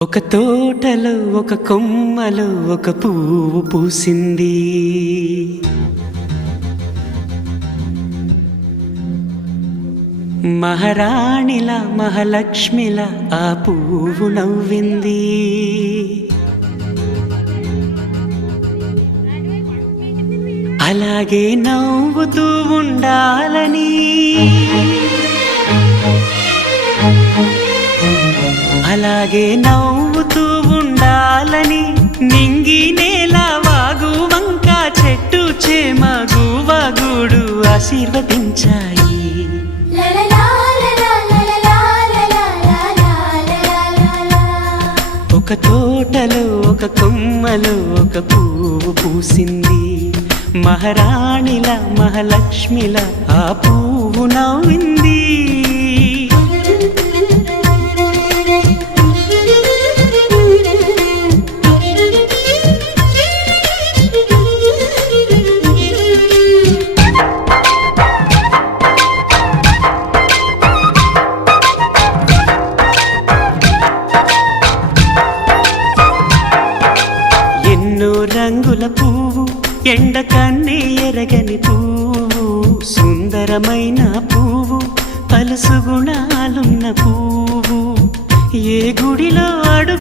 ఒక తోటలో ఒక కొమ్మలో ఒక పువ్వు పూసింది. మహారాణిలా మహాలక్ష్మిలా ఆ పువ్వు నవ్వింది. అలాగే నవ్వుతూ ఉండాలని, అలాగే నవ్వుతూ ఉండాలని నింగి నేల వాగు వంక చెట్టు చేమ గువగూడు ఆశీర్వదించాయి. ఒక తోటలో ఒక కొమ్మలో ఒక పువ్వు పూసింది. మహారాణిలా మహాలక్ష్మిలా ఆ పువ్వు నవ్వింది. రంగుల పువ్వు, ఎండ కన్నే ఎరగని పువ్వు, సుందరమైన పువ్వు, పలుసు గుణాలున్న పువ్వు, ఏ గుడిలో అడుగు